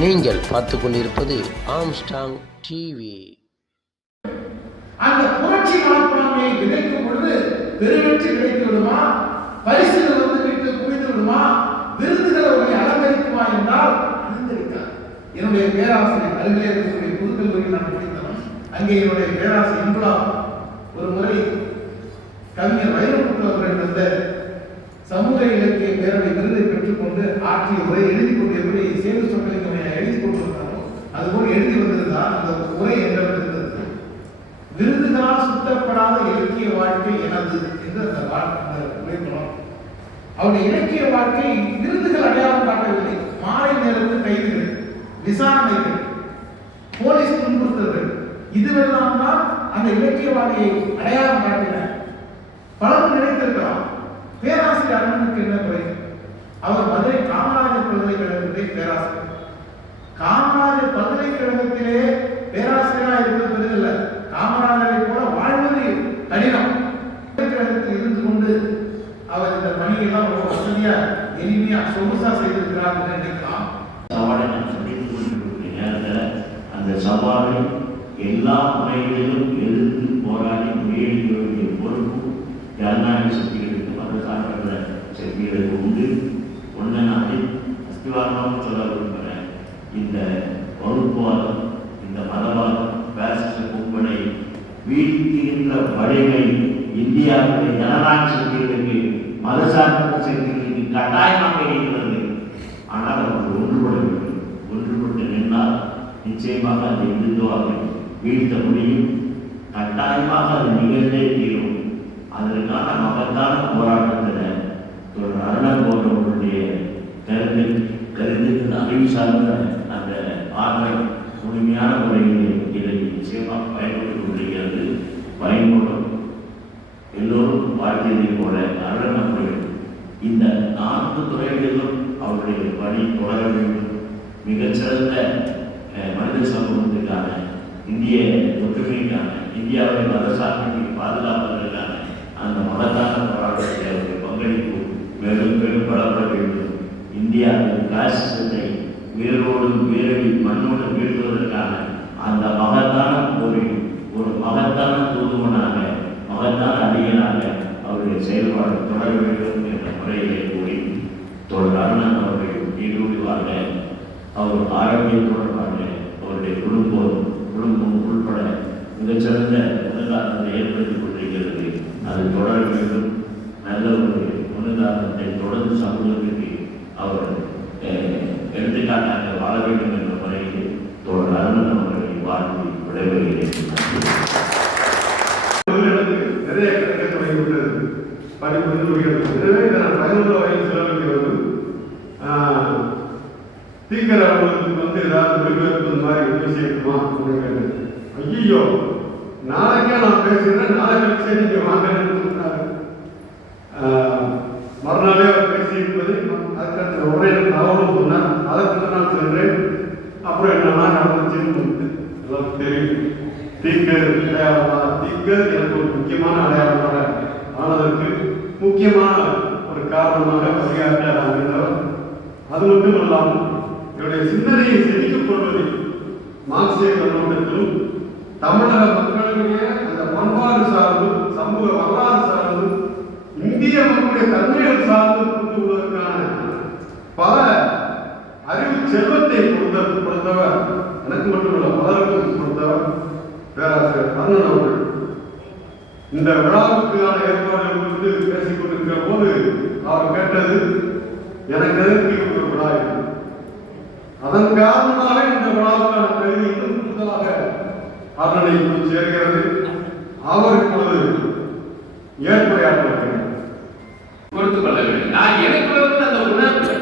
நீங்கள் பார்த்து கொண்டிருப்பது ஆம்ஸ்டாங் டிவி. அந்த புரட்சி மனப்பான்மையை விதைக்கும் பொழுது பெருவெற்றி கிடைத்து விடுமா, பரிசுகள் வந்து வீட்டு குவிந்து விடுமா, விருதுகள் அவர்களை அலங்கரிக்குமா என்றால் அலங்கரிக்காது. என்னுடைய பேராசிரியர் அருகிலே இருக்கக்கூடிய புதுக்கல்லூரியில் நான் படித்தவன். அங்கே என்னுடைய பேராசிரியர் இன்புலா ஒரு முறை கவிஞர் வைரமுத்து அவர்கள் வந்த சமூக இலக்கிய பேரவை விருதை பெற்றுக்கொண்டு ஆற்றிய உரை எழுதி கொண்டு எப்படி சேது சொற்களின் எழுதி கொண்டிருந்தாரோ அதுபோல் எழுதி வந்திருந்தால் அந்த உரை என்னவென்று இருந்தது, விருதுகளால் சுத்தப்படாத இலக்கிய வாழ்க்கை எனது என்று அந்த உரைப்படம். அவருடைய இலக்கிய வாழ்க்கை விருதுகள் அடையாளம் காட்டவில்லை. மாலை நேரத்தில் கைதுகள், விசாரணைகள், போலீஸ் துன்புறுத்தல்கள், இதுவெல்லாம் தான் அந்த இலக்கியவாதியை அடையாளம் காட்டின. பலரும் நினைத்திருக்கலாம் பேராசிரியர் அண்ணனுக்கு என்ன குறை, அவர் மதுரை காமராஜர் பல்கலைக்கழகத்திலே பேராசிரியர். காமராஜர் பல்கலைக்கழகத்திலே பேராசிரியராக இருப்பது பெரிதல்ல, காமராஜரை போல வாழ்வது கடினம். பல்கலைக்கழகத்தில் இருந்து கொண்டு அவர் இந்த பணியெல்லாம் ரொம்ப வசதியா எளிமையா சொகுசா செய்திருக்கிறார் என்று நினைக்கலாம். சவாலை நான் சொல்லிக் கொண்டிருக்கிற நேரத்தில் அந்த சவாலை எல்லா முறைகளிலும் எதிர்த்து போராடி முறியடிக்க வேண்டிய பொறுப்பு ஜனநாயக சக்திகளுக்கு மதசார்பற்ற சக்திகளுக்கு உண்டு. ஒன்றை நான் அஸ்திவாரமாக சொல்ல விரும்புகிறேன். இந்த வகுப்புவாதம், இந்த மதவாதம், பேசிச கும்பலை வீழ்த்துகின்ற வலிமை இந்தியாவுடைய ஜனநாயக சக்திகளுக்கு மதசார்பற்ற சக்திகளுக்கு கட்டாயமாக இருக்கிறது. ஆனால் அவர்கள் ஒன்றுபட வேண்டும். ஒன்றுபட்டு நின்றால் நிச்சயமாக அந்த இந்துத்துவாவை வீழ்த்த முடியும். கட்டாயமாக அது நிகழ்ந்தே தீரும். அதற்கான மகத்தான போராட்டத்தில் அருணன் போன்றவர்களுடைய கருத்துக்கள் அறிவு சார்ந்த அந்த ஆண்மை முழுமையான முறையில் இதை நிச்சயமாக பயன்படுத்திக் கொண்டிருக்கிறது. பயன்படும் எல்லோரும் வாழ்க்கையை போல அருணன் அவர்கள் இந்த 4 துறைகளிலும் அவருடைய பணி தொடர வேண்டும். மிகச்சிறந்த மனித சமூகத்துக்கான, இந்திய ஒற்றுமைக்கான, இந்தியாவை மதசார்பை பாதுகாப்பதற்கான அந்த மகத்தான போராட்டத்தை அவருடைய பங்களிப்பு மேலும் மேலும் பலப்பட வேண்டும். இந்தியாவில் பாசிசத்தை வேரோடு வேரடி மண்ணோடு வீழ்த்துவதற்கான அந்த மகத்தான போரில் ஒரு மகத்தான தூதுவனாக, மகத்தான அடியனாக அவருடைய செயல்பாடு தொடர வேண்டும் என்ற முறையிலே கூறி தொடர் அருணன் அவர்கள் நீடூழிவாக அவர் ஆரோக்கியத்தோடு வாழ அவருடைய குடும்பம் உட்பட மிகச்சிறந்த முன்னுதாரணத்தை ஏற்படுத்திக் கொண்டிருக்கிறது. அது தொடர வேண்டும். நல்ல ஒரு முன்னுதாரணத்தை தொடர்ந்து சமூகத்திற்கு அவர் எடுத்துக்காட்டாக வாழ வேண்டும் என்ற முறையில் தொடர் அருணன் அவர்களை வாழ்த்தி விடைபெறுகிறேன். நிறைய கிடைக்க தொடங்கிவிட்டது படிப்புகள். எனவே நான் 11 வயது செலவழிக்கிறது ஸ்பீக்கர் அவர்களுக்கு ஏதாவது விரும்புவது மாதிரி விஷயமா அப்படின்னு. ஐயோ, நாளைக்கே நான் பேசுகிறேன், நாளை கழிச்சு நீங்க வாங்கன்னு சொன்னாரு. மறுநாளே அவர் பேசியிருப்பது அதுக்கு உரையில் தகவலும் சொன்னார். அதற்கு நான் சென்றேன். அப்புறம் என்னன்னா நடந்துச்சுன்னு எல்லாம் தெரியும். ஸ்பீக்கர் அடையாளமாக, ஸ்பீக்கர் எனக்கு ஒரு முக்கியமான அடையாளமாக ஆனதற்கு முக்கியமான ஒரு காரணமாக பணியாற்ற இருந்தவர். அது மட்டும் இல்லாமல் என்னுடைய சிந்தனையை செதுக்கிக் கொள்வதில் மார்க்சிய கண்ணோட்டத்திலும் தமிழக மக்களுடைய அந்த பண்பாடு சார்ந்தும் சமூக வரலாறு சார்ந்தும் இந்திய மக்களுடைய தன்மைகள் சார்ந்தும் கொண்டு வருவதற்கான பல அறிவு செல்வத்தை கொடுத்தவர் எனக்கு மட்டுமல்ல பலருக்கும் கொடுத்தவர் பேராசிரியர் அருணன் அவர்கள். இந்த விழாவுக்கான ஏற்பாடுகள் குறித்து பேசிக் கொண்டிருக்கிற போது அவர் கேட்டது, எனக்கு எதற்கு ஒரு விழா இது, அதன் காரணமாக இந்த விழாவுக்கான கல்வி இன்னும் கூடுதலாக அருணனை போய் சேர்கிறது. அவர் இப்பொழுது ஏற்புரையாற்றுகிறார். பொறுத்துக் கொள்ள வேண்டும். நான் எனக்கு அந்த உணர்வு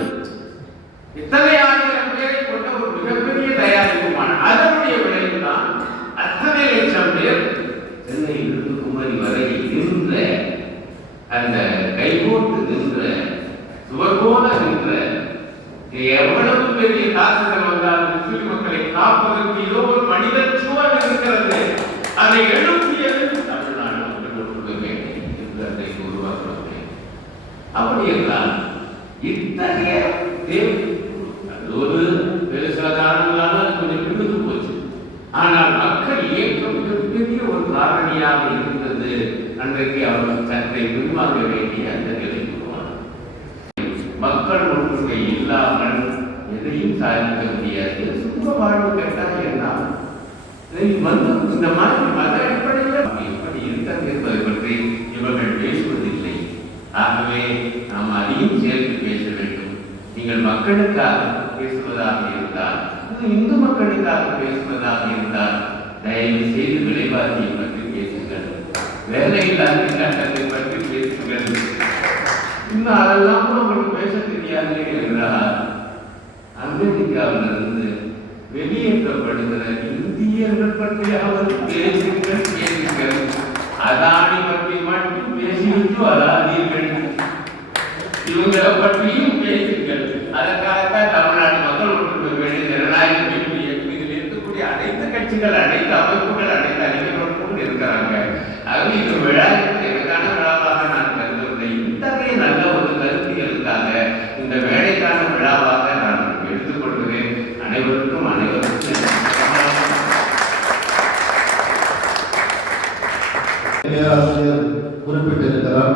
இத்தனை ஆயிரம் பேரை கொண்ட ஒரு மிகப்பெரிய தயாரிப்புமான அதனுடைய விளைவு தான் அத்தனை லட்சம் பேர் சென்னையிலிருந்து குமரி வரையில் நின்ற அந்த கைகோட்டு நின்ற சுவர்போல நின்ற எவ்வளவு பெரிய தாக்குதல் வந்தாலும் முஸ்லிம் மக்களை காப்பதற்கு ஏதோ ஒரு மனித சுவர் இருக்கிறது. அதை எழுப்பியது தமிழ்நாடு மக்கள் ஒற்றுமை உருவாக்குவது. அப்படி என்றால் இத்தகைய ஒரு பெருசாக மிகப்பெரிய ஒரு காரணியாக இருந்தது. அன்றைக்கு அவர்கள் சற்றை பின்வாங்க வேண்டிய அந்த நிலை உருவானது. மக்கள் ஒற்றுமை இல்லாமல் எதையும் சாதிக்க முடியாது. சுக வாழ்வு கேட்டால் என்ன வந்து இந்த மாதிரி மத அடிப்படையில் எப்படி இருக்கிறது என்பதை பற்றி இவர்கள் பேசுவதில்லை. ஆகவே நாம் அதையும் சேர்த்து பேச வேண்டும். நீங்கள் மக்களுக்காக பேசுவதாக இருந்தால், இந்து மக்களுக்காக பேசுவதாக இருந்தால், தயவு செய்து விலைவாசியை பற்றி பேசுங்கள், வேலையில்லா திண்டாட்டத்தை பற்றி பேசுங்கள். இன்னும் அதெல்லாம் உங்களுக்கு பேச தெரியாது என்றால், அமெரிக்காவிலிருந்து வெளியேற்றப்படுகிற இந்தியர்கள் பற்றியாவது பேசுங்கள். அதானி பற்றி மட்டும் பேசிவிட்டு வராதீர்கள், இவங்களை பற்றியும் பேசுங்கள். அதற்காகத்தான் தமிழ்நாடு மக்கள் ஒற்றுமை வேண்டிய ஜனநாயக இதில் இருக்கக்கூடிய அனைத்து கட்சிகள், அனைத்து அமைப்புகள், அனைத்து அறிஞர்களும் இருக்கிறாங்க. ஆகவே இந்த விழா எனக்கான விழாவாக நான் கருதவில்லை. இத்தகைய நல்ல ஒரு கருத்தியலுக்காக இந்த வேலைக்கான விழாவாக நான் எடுத்துக்கொள்கிறேன். அனைவருக்கும் பேராசிரியர் குறிப்பிட்டிருக்கிறார்.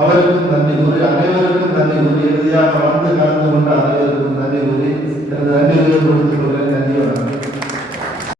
அவருக்கும் நன்றி கூறி, அனைவருக்கும் நன்றி கூறி, இறுதியாக வந்து கலந்து கொண்ட அனைவருக்கும் நன்றி கூறி எனது நன்றிகளை கொடுத்துக் கொள்கிறேன். நன்றி, வணக்கம்.